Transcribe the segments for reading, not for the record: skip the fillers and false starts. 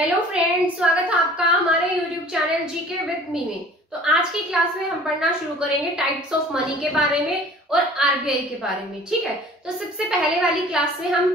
Hello friends, स्वागत है आपका हमारे YouTube channel GK with me में। तो आज की क्लास में हम पढ़ना शुरू करेंगे टाइप्स ऑफ मनी के बारे में और आरबीआई के बारे में। ठीक है, तो सबसे पहले वाली क्लास में हम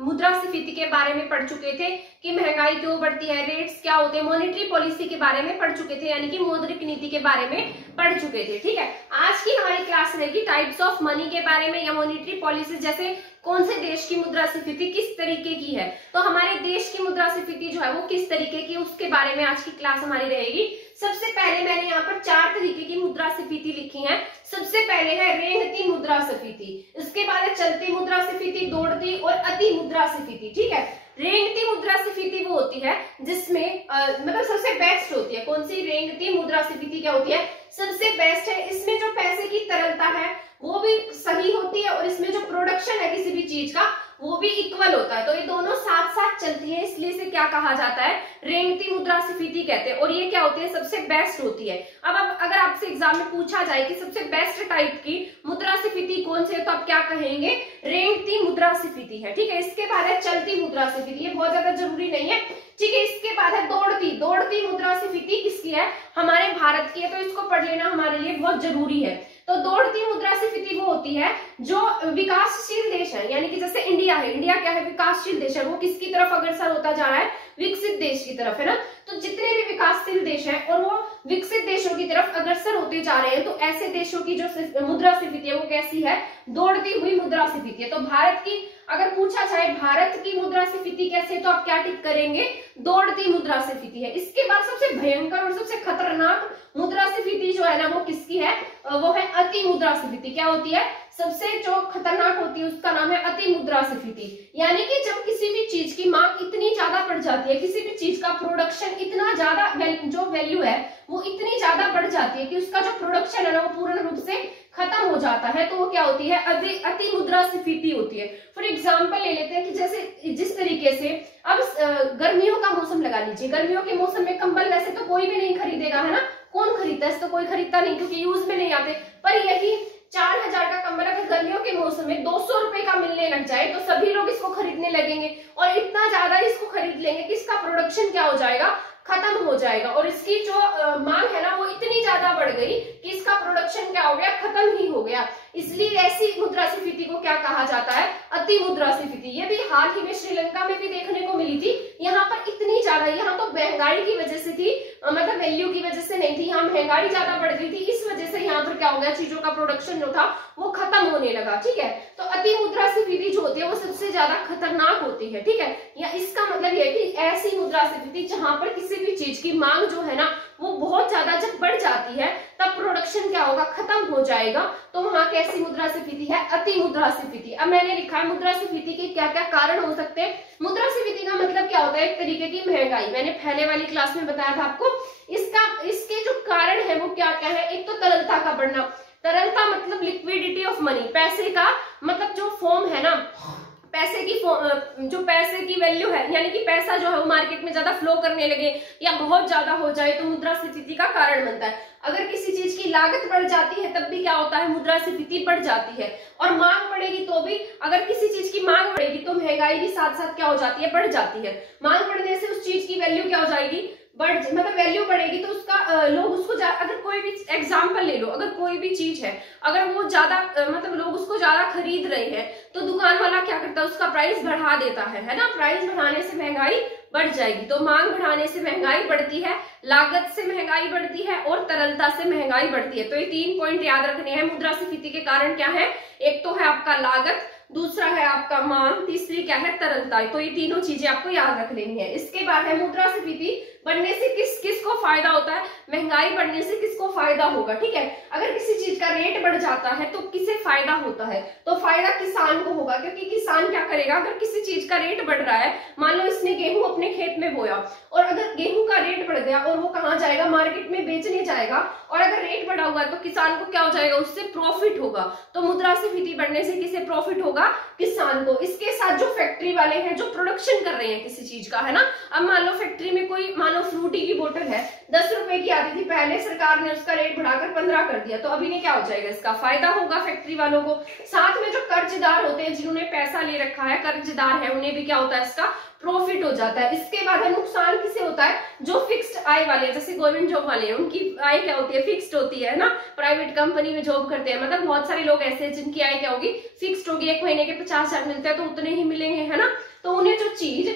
मुद्रास्फीति के बारे में पढ़ चुके थे कि महंगाई क्यों बढ़ती है, रेट्स क्या होते हैं, मॉनेटरी पॉलिसी के बारे में पढ़ चुके थे, यानी कि मौद्रिक नीति के बारे में पढ़ चुके थे। ठीक है, आज की हमारी क्लास रहेगी टाइप्स ऑफ मनी के बारे में या मॉनेटरी पॉलिसी, जैसे कौन से देश की मुद्रास्फीति किस तरीके की है, तो हमारे देश की मुद्रास्फीति जो है वो किस तरीके की, उसके बारे में आज की क्लास हमारी रहेगी। सबसे पहले मैंने यहाँ पर 4 तरीके की मुद्रास्फीति लिखी है। सबसे पहले है रेंगती मुद्रास्फीति, इसके बाद है चलती मुद्रास्फीति, दौड़ती और अति मुद्रास्फीति। ठीक है, रेंगती मुद्रास्फीति वो होती है जिसमें मतलब सबसे बेस्ट होती है। कौन सी रेंगती मुद्रास्फीति क्या होती है, सबसे बेस्ट है। इसमें जो पैसे की तरलता है वो भी सही होती है और इसमें जो प्रोडक्शन है किसी भी चीज का वो भी इक्वल होता है। तो ये दोनों साथ साथ चलती है, इसलिए इसे क्या कहा जाता है, रेंगती मुद्रास्फीति कहते हैं। और ये क्या होती है, सबसे बेस्ट होती है। अब अगर आपसे एग्जाम में पूछा जाए कि सबसे बेस्ट टाइप की मुद्रास्फीति कौन सी है, तो आप क्या कहेंगे, रेंगती मुद्रास्फीति है। ठीक है, इसके बाद है चलती मुद्रास्फीति, ये बहुत ज्यादा जरूरी नहीं है। ठीक है, इसके बाद है दौड़ती मुद्रास्फीति किसकी है, हमारे भारत की है, तो इसको पढ़ लेना हमारे लिए बहुत जरूरी है। तो दौड़ती मुद्रास्फीति वो होती है जो विकासशील देश है, यानी कि जैसे इंडिया है, इंडिया क्या है, विकासशील देश है, वो किसकी तरफ अग्रसर होता जा रहा है, विकसित देश की तरफ, है ना। तो जितने भी विकासशील देश हैं और वो विकसित देशों की तरफ अग्रसर होते जा रहे हैं, तो ऐसे देशों की जो मुद्रास्फीति है वो कैसी है, दौड़ती हुई मुद्रास्फीति है। तो भारत की अगर पूछा जाए भारत की मुद्रास्फीति कैसे, तो आप क्या टिक करेंगे, दौड़ती मुद्रास्फीति है। इसके बाद सबसे भयंकर और सबसे खतरनाक मुद्रास्फीति जो है ना वो किसकी है, वो है अति मुद्रास्फीति। क्या होती है, सबसे जो खतरनाक होती है उसका नाम है अति मुद्रास्फीति। यानी कि जब किसी भी चीज की मांग इतनी ज्यादा बढ़ जाती है, किसी भी चीज का प्रोडक्शन इतना ज्यादा जो वैल्यू है वो इतनी ज्यादा बढ़ जाती है कि उसका जो प्रोडक्शन है ना वो पूर्ण रूप से खत्म हो जाता है, तो वो क्या होती है, अति मुद्रास्फीति होती है। फॉर एग्जाम्पल ले लेते हैं कि जैसे जिस तरीके से अब गर्मियों का मौसम लगा लीजिए, गर्मियों के मौसम में कंबल वैसे तो कोई भी नहीं खरीदेगा, है ना, कौन खरीदता है, तो कोई खरीदता नहीं क्योंकि यूज में नहीं आते। पर यही 4000 का कंबल अगर गर्मियों के मौसम में 200 रुपए का मिलने लग जाए तो सभी लोग इसको खरीदने लगेंगे और इतना ज्यादा इसको खरीद लेंगे कि इसका प्रोडक्शन क्या हो जाएगा, खत्म हो जाएगा। और इसकी जो मांग है ना वो इतनी ज्यादा बढ़ गई कि इसका प्रोडक्शन क्या हो गया, खत्म ही हो गया। इसलिए ऐसी मुद्रास्फीति को क्या कहा जाता है, अति मुद्रास्फीति। ये भी हाल ही में श्रीलंका में भी देखने को मिली थी। यहाँ पर इतनी ज्यादा, यहाँ तो महंगाई की वजह से थी, मतलब वैल्यू की वजह से नहीं थी, यहाँ महंगाई ज्यादा बढ़ गई थी, इस वजह से यहाँ पर क्या हो गया, चीजों का प्रोडक्शन जो था वो खत्म होने लगा। ठीक है, तो अति मुद्रास्फीति जो होती है वो सबसे ज्यादा खतरनाक होती है। ठीक है, या इसका मतलब यह है कि ऐसी मुद्रास्फीति जहां पर किसी भी चीज की मांग जो है ना वो बहुत ज्यादा जब बढ़ जाती है तब प्रोडक्शन क्या होगा, खत्म हो जाएगा, तो वहां कैसी मुद्रास्फीति है, अति मुद्रास्फीति। अब मैंने लिखा है मुद्रास्फीति के क्या क्या कारण हो सकते हैं। मुद्रास्फीति का मतलब क्या होता है, एक तरीके की महंगाई, मैंने पहले वाली क्लास में बताया था आपको। इसके जो कारण है वो क्या क्या है, एक तो तरलता का बढ़ना, तरलता मतलब लिक्विडिटी ऑफ मनी, पैसे का मतलब जो फॉर्म है ना, पैसे की जो पैसे की वैल्यू है, यानी कि पैसा जो है वो मार्केट में ज्यादा फ्लो करने लगे या बहुत ज्यादा हो जाए तो मुद्रास्फीति का कारण बनता है। अगर किसी चीज की लागत बढ़ जाती है तब भी क्या होता है, मुद्रास्फीति बढ़ जाती है। और मांग बढ़ेगी तो भी, अगर किसी चीज की मांग बढ़ेगी तो महंगाई भी साथ साथ क्या हो जाती है, बढ़ जाती है। मांग बढ़ने से उस चीज की वैल्यू क्या हो जाएगी, मतलब वैल्यू बढ़ेगी, तो उसका लोग उसको अगर कोई भी एग्जांपल ले लो, अगर कोई भी चीज है अगर वो ज्यादा मतलब लोग उसको ज्यादा खरीद रहे हैं तो दुकान वाला क्या करता है, उसका प्राइस बढ़ा देता है ना। प्राइस बढ़ाने से महंगाई बढ़ जाएगी, तो मांग बढ़ाने से महंगाई बढ़ती है, लागत से महंगाई बढ़ती है और तरलता से महंगाई बढ़ती है। तो ये 3 पॉइंट याद रखने हैं। मुद्रास्फीति के कारण क्या है, एक तो है आपका लागत, दूसरा है आपका मांग, तीसरी क्या है, तरलता। तो ये तीनों चीजें आपको याद रख लेनी है। इसके बाद है मुद्रास्फीति बढ़ने से किसको फायदा होता है, महंगाई बढ़ने से किसको फायदा होगा। ठीक है, अगर किसी चीज का रेट बढ़ जाता है तो किसे फायदा होता है, तो फायदा किसान को होगा, क्योंकि किसान क्या करेगा, अगर किसी चीज का रेट बढ़ रहा है, मान लो इसने गेहूं अपने खेत में बोया और अगर गेहूं का रेट बढ़ गया और वो कहाँ जाएगा, मार्केट में बेचने जाएगा, और अगर रेट बढ़ा हुआ है तो किसान को क्या हो जाएगा, उससे प्रॉफिट होगा। तो मुद्रास्फीति बढ़ने से किसे प्रॉफिट होगा, किसान को। इसके साथ जो फैक्ट्री वाले हैं जो प्रोडक्शन कर रहे हैं किसी चीज का, है ना, अब मान लो फैक्ट्री में कोई, मान लो फ्रूटी की बोतल है 10 रुपए की आती थी पहले, सरकार ने उसका रेट बढ़ाकर 15 कर दिया, तो अभी ने क्या हो जाएगा, इसका फायदा होगा फैक्ट्री वालों को। साथ में जो कर्जदार होते हैं, जिन्होंने पैसा ले रखा है, कर्जदार है, उन्हें भी क्या होता है, इसका प्रॉफिट हो जाता है। इसके बाद है नुकसान किसे होता है, जो फिक्स्ड आय वाले, जैसे गवर्नमेंट जॉब वाले हैं, उनकी आय क्या होती है, फिक्स्ड होती है ना, प्राइवेट कंपनी में जॉब करते हैं, मतलब बहुत सारे लोग ऐसे हैं जिनकी आय क्या होगी, फिक्स्ड होगी, एक महीने के 50,000 मिलते हैं तो उतने ही मिलेंगे, है ना। तो उन्हें जो चीज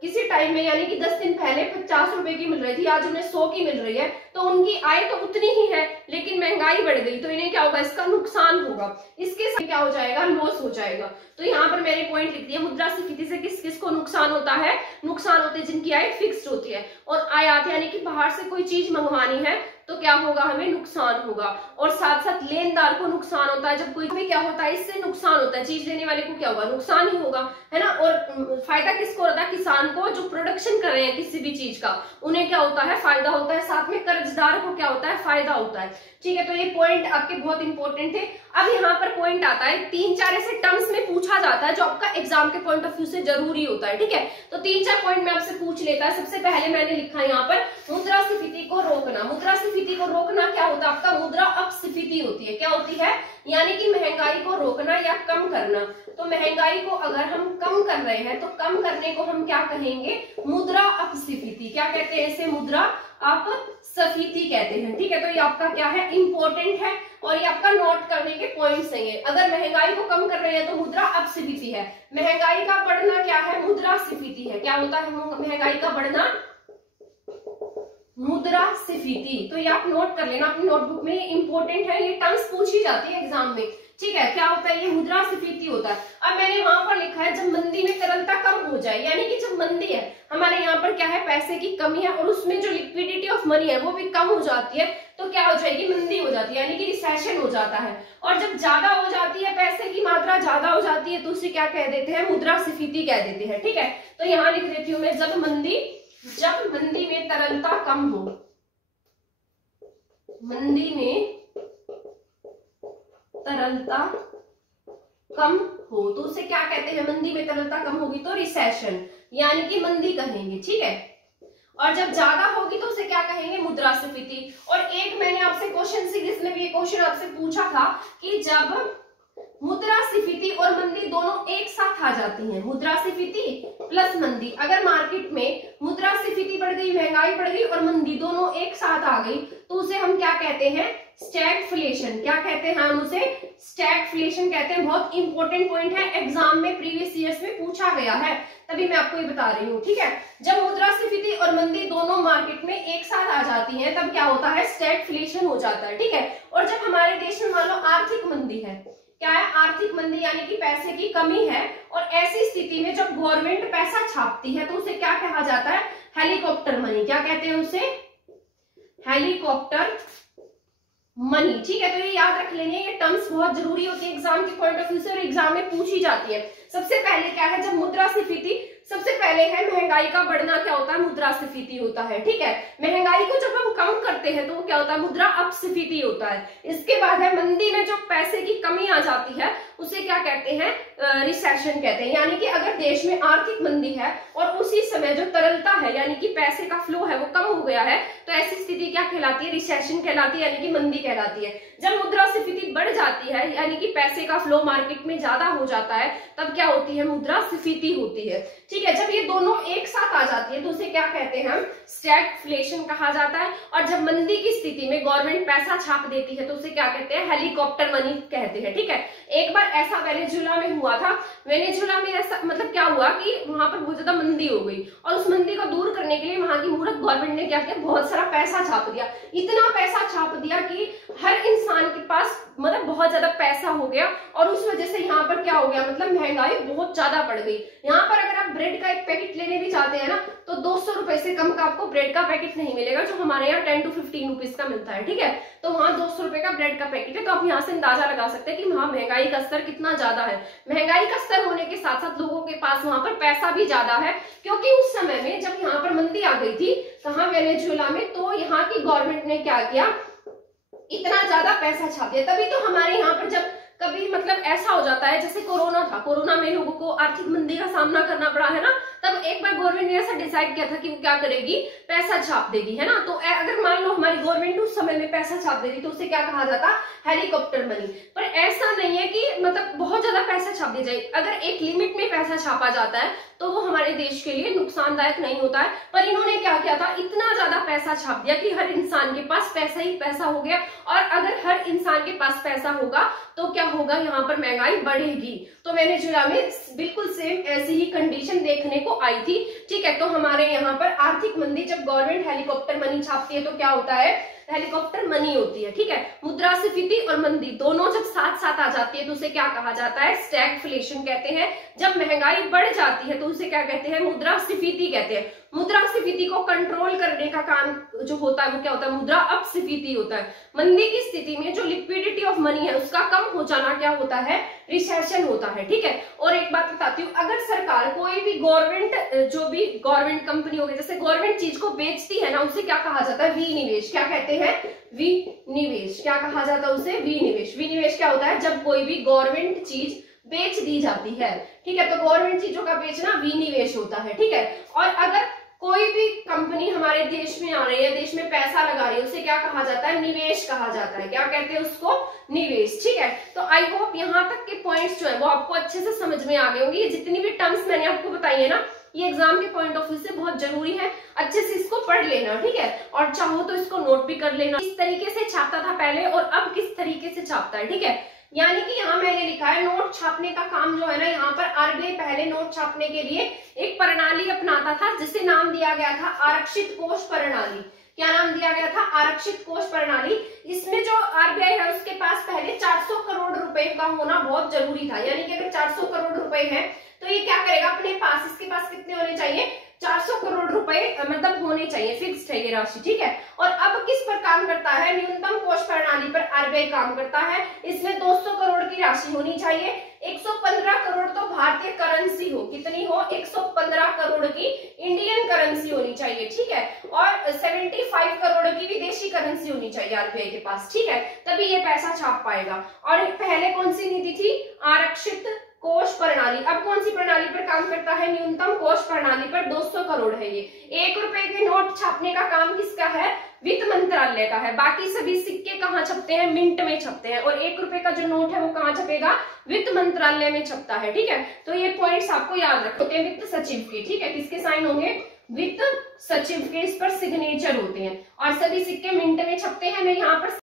किसी टाइम में, यानी कि 10 दिन पहले 50 रुपए की मिल रही थी, आज उन्हें 100 की मिल रही है, तो उनकी आय तो उतनी ही है, लेकिन महंगाई बढ़ गई तो इन्हें क्या होगा, इसका नुकसान होगा, इसके साथ क्या हो जाएगा, लॉस हो जाएगा। तो यहाँ पर मैंने पॉइंट लिख दिया, मुद्रास्फीति से किस किस को नुकसान होता है, नुकसान होते हैं जिनकी आय फिक्स्ड होती है, और आयात यानी कि बाहर से कोई चीज मंगवानी है तो क्या होगा, हमें नुकसान होगा, और साथ साथ लेनदार को नुकसान होता है, जब कोई हमें क्या होता है, इससे नुकसान होता है, चीज देने वाले को क्या होगा, नुकसान ही होगा, है ना। और फायदा किसको होता है, किसान को, जो प्रोडक्शन कर रहे हैं किसी भी चीज का, उन्हें क्या होता है, फायदा होता है, साथ में कर्जदार को क्या होता है, फायदा होता है, ठीक है। तो ये पॉइंट आपके बहुत इंपॉर्टेंट थे। अब यहाँ पर पॉइंट आता है, 3-4 ऐसे टर्म्स में पूछा जाता है जो आपका एग्जाम के पॉइंट ऑफ व्यू से जरूरी होता है, ठीक है। तो 3-4 पॉइंट में आपसे पूछ लेता है। सबसे पहले मैंने लिखा यहाँ पर मुद्रास्फीति को रोकना। मुद्रास्फीति को रोकना क्या होता है आपका, मुद्रा अपस्फीति होती है, क्या होती है, यानी कि महंगाई को रोकना या कम करना। तो महंगाई को अगर हम कम कर रहे हैं तो कम करने को हम क्या कहेंगे, मुद्रा अपस्फीति। क्या कहते हैं इसे, मुद्रा अपस्फीति कहते हैं, ठीक है। तो ये आपका क्या है, इंपॉर्टेंट है, और ये आपका नोट करने के पॉइंट्स हैं। अगर महंगाई को कम कर रहे हैं तो मुद्रा अपस्फीति है, महंगाई का बढ़ना क्या है, मुद्रास्फीति है। क्या होता है महंगाई का बढ़ना, मुद्रास्फीति। तो ये आप नोट कर लेना अपनी नोटबुक में, ये इंपॉर्टेंट है, ये टर्म्स पूछी जाती है एग्जाम में, ठीक है। क्या होता है, ये मुद्रास्फीति होता है। अब मैंने वहां पर लिखा है जब मंदी में तरलता कम हो जाए, यानी कि जब मंदी है, हमारे यहाँ पर क्या है, पैसे की कमी है, और उसमें जो लिक्विडिटी ऑफ मनी है वो भी कम हो जाती है, तो क्या हो जाएगी, मंदी हो जाती है, यानी कि रिसेशन हो जाता है। और जब ज्यादा हो जाती है, पैसे की मात्रा ज्यादा हो जाती है, तो उसे क्या कह देते हैं, मुद्रास्फीति कह देते हैं, ठीक है। तो यहाँ लिख देती हूँ मैं, जब मंदी में तरलता कम हो, मंदी में तरलता कम हो, तो उसे क्या कहते हैं, मंदी में तरलता कम होगी तो रिसेशन, यानी कि मंदी कहेंगे, ठीक है। और जब ज्यादा होगी तो उसे क्या कहेंगे, मुद्रास्फीति। और एक मैंने आपसे क्वेश्चन सीरीज में भी ये क्वेश्चन आपसे पूछा था कि जब मुद्रास्फीति और मंदी दोनों एक साथ आ जाती हैं, मुद्रास्फीति प्लस मंदी, अगर मार्केट में मुद्रास्फीति बढ़ गई, महंगाई बढ़ गई और मंदी दोनों एक साथ आ गई, तो उसे हम क्या कहते हैं, स्टैगफ्लेशन। क्या कहते हैं, हम उसे स्टैगफ्लेशन कहते हैं। बहुत इंपॉर्टेंट पॉइंट है, एग्जाम में प्रीवियस ईयर्स में पूछा गया है, तभी मैं आपको ये बता रही हूँ, ठीक है। जब मुद्रास्फीति और मंदी दोनों मार्केट में एक साथ आ जाती है, तब क्या होता है, स्टैगफ्लेशन हो जाता है, ठीक है। और जब हमारे देश में मान लो आर्थिक मंदी है, क्या है, आर्थिक मंदी, यानी कि पैसे की कमी है, और ऐसी स्थिति में जब गवर्नमेंट पैसा छापती है तो उसे क्या कहा जाता है, हेलीकॉप्टर मनी। क्या कहते हैं उसे, हेलीकॉप्टर मनी, ठीक है। तो ये याद रख लेंगे, ये टर्म्स बहुत जरूरी होती है एग्जाम के पॉइंट ऑफ व्यू से, और एग्जाम में पूछी जाती है। सबसे पहले क्या है, जब मुद्रास्फीति, सबसे पहले है महंगाई का बढ़ना, क्या होता है, मुद्रास्फीति होता है, ठीक है। महंगाई को जब हम कम करते हैं तो वो क्या होता है, मुद्रा अपस्फीति होता है। इसके बाद है मंदी में जो पैसे की कमी आ जाती है, उसे क्या कहते हैं, रिसेशन कहते हैं। यानी कि अगर देश में आर्थिक मंदी है और उसी समय जो तरलता है, यानी कि पैसे का फ्लो है, वो कम हो गया है, तो ऐसी स्थिति क्या कहलाती है, रिसेशन कहलाती है, यानी कि मंदी कहलाती है। जब मुद्रास्फीति बढ़ जाती है, यानी कि पैसे का फ्लो मार्केट में ज्यादा हो जाता है, तब क्या होती है, मुद्रास्फीति होती है, ठीक है। जब ये दोनों एक साथ आ जाती है तो उसे क्या कहते हैं, हम स्टैगफ्लेशन कहा जाता है। और जब मंदी की स्थिति में गवर्नमेंट पैसा छाप देती है तो उसे क्या कहते हैं, हेलीकॉप्टर मनी कहते हैं, ठीक है। एक बार ऐसा वेनेजुएला में हुआ था, वेनेजुएला में ऐसा मतलब क्या हुआ कि वहां पर बहुत ज्यादा मंदी हो गई, और उस मंदी को दूर करने के लिए वहां की मूर्ख गवर्नमेंट ने क्या किया, बहुत सारा पैसा छाप दिया। इतना पैसा छाप दिया कि हर इंसान के पास मतलब बहुत ज्यादा पैसा हो गया और उस वजह से यहाँ पर क्या हो गया, मतलब महंगाई बहुत ज्यादा बढ़ गई। यहाँ पर अगर आप ब्रेड का एक पैकेट लेने भी जाते हैं ना तो 200 रुपए से कम का आपको ब्रेड का पैकेट नहीं मिलेगा, जो हमारे यहाँ 10 to 15 रुपीज का मिलता है, ठीक है। तो वहाँ 200 रुपए का ब्रेड का पैकेट है। तो आप यहाँ से अंदाजा लगा सकते हैं कि वहाँ महंगाई का स्तर कितना ज्यादा है। महंगाई का स्तर होने के साथ साथ लोगों के पास वहां पर पैसा भी ज्यादा है, क्योंकि उस समय में जब यहाँ पर मंदी आ गई थी कहाँ, वेनेजुएला में, तो यहाँ की गवर्नमेंट ने क्या किया, इतना ज्यादा पैसा छाप दिया। तभी तो हमारे यहाँ पर जब कभी मतलब ऐसा हो जाता है, जैसे कोरोना था, कोरोना में लोगों को आर्थिक मंदी का सामना करना पड़ा है ना, तब एक बार गवर्नमेंट ने ऐसा डिसाइड किया था कि वो क्या करेगी, पैसा छाप देगी, है ना। तो अगर मान लो हमारी गवर्नमेंट उस समय में पैसा छाप देगी तो उसे क्या कहा जाता, हेलीकॉप्टर मनी। पर ऐसा नहीं है कि मतलब बहुत ज्यादा पैसा छाप दिया जाए। अगर एक लिमिट में पैसा छापा जाता है तो वो हमारे देश के लिए नुकसानदायक नहीं होता है। पर इन्होंने क्या किया था, इतना ज्यादा पैसा छाप दिया कि हर इंसान के पास पैसा ही पैसा हो गया। और अगर हर इंसान के पास पैसा होगा तो क्या होगा, यहाँ पर महंगाई बढ़ेगी। तो वेनेजुएला में बिल्कुल सेम ऐसी ही कंडीशन देखने को आई थी, ठीक है। तो हमारे यहाँ पर आर्थिक मंदी, जब गवर्नमेंट हेलीकॉप्टर मनी छापती है तो क्या होता है, हेलीकॉप्टर मनी होती है, ठीक है। मुद्रास्फीति और मंदी दोनों जब साथ साथ आ जाती है तो उसे क्या कहा जाता है, स्टैगफ्लेशन कहते हैं। जब महंगाई बढ़ जाती है तो उसे क्या कहते हैं, मुद्रास्फीति कहते हैं। मुद्रास्फीति को कंट्रोल करने का काम जो होता है वो क्या होता है, मुद्रा अपस्फीति होता है। मंदी की स्थिति में जो लिक्विडिटी ऑफ मनी है उसका कम हो जाना क्या होता है, रिसेशन होता है, ठीक है। और एक बात बताती हूँ, अगर सरकार कोई भी गवर्नमेंट, जो भी गवर्नमेंट कंपनी होगी, जैसे गवर्नमेंट चीज को बेचती है ना, उसे क्या कहा जाता है, विनिवेश। क्या कहते हैं, विनिवेश। क्या कहा जाता है उसे, विनिवेश। विनिवेश क्या होता है, जब कोई भी गवर्नमेंट चीज बेच दी जाती है, ठीक है। तो गवर्नमेंट चीजों का बेचना विनिवेश होता है, ठीक है। और अगर कोई भी कंपनी हमारे देश में आ रही है, देश में पैसा लगा रही है, उसे क्या कहा जाता है, निवेश कहा जाता है। क्या कहते हैं उसको, निवेश, ठीक है। तो आई होप यहाँ तक के पॉइंट्स जो है वो आपको अच्छे से समझ में आ गए होंगे। ये जितनी भी टर्म्स मैंने आपको बताई है ना, ये एग्जाम के पॉइंट ऑफ व्यू से बहुत जरूरी है, अच्छे से इसको पढ़ लेना, ठीक है। और चाहो तो इसको नोट भी कर लेना, किस तरीके से छापता था पहले और अब किस तरीके से छापता है, ठीक है। यानी कि यहाँ मैंने लिखा है, नोट छापने का काम जो है ना, यहाँ पर आरबीआई पहले नोट छापने के लिए एक प्रणाली अपनाता था जिसे नाम दिया गया था आरक्षित कोष प्रणाली। क्या नाम दिया गया था, आरक्षित कोष प्रणाली। इसमें जो आरबीआई है उसके पास पहले 400 करोड़ रुपए का होना बहुत जरूरी था। यानी कि अगर 400 करोड़ रुपए है तो ये क्या करेगा, अपने पास, इसके पास कितने होने चाहिए, 400 करोड़ रुपए मतलब होने चाहिए, फिक्स्ड है ये राशि, ठीक है। और अब किस पर काम करता है, न्यूनतम कोष प्रणाली पर आरबीआई काम करता है। इसमें 200 करोड़ की राशि होनी चाहिए। 115 करोड़ तो भारतीय करेंसी हो, कितनी हो, 115 करोड़ की इंडियन करेंसी होनी चाहिए, ठीक है। और 75 करोड़ की विदेशी करेंसी होनी चाहिए आरबीआई के पास, ठीक है, तभी ये पैसा छाप पाएगा। और पहले कौन सी नीति थी, आरक्षित कोष प्रणाली। अब कौन सी प्रणाली पर काम करता है, न्यूनतम कोष प्रणाली पर 200 करोड़ है ये। 1 रुपए के नोट छापने का काम किसका है, वित्त मंत्रालय का है। बाकी सभी सिक्के कहाँ छपते हैं, मिंट में छपते हैं। और 1 रुपए का जो नोट है वो कहाँ छपेगा, वित्त मंत्रालय में छपता है, ठीक है। तो ये पॉइंट्स आपको याद रखते हैं, वित्त सचिव के, ठीक है। किसके साइन होंगे, वित्त सचिव के, इस पर सिग्नेचर होते हैं। और सभी सिक्के मिंट में छपते हैं। मैं यहाँ पर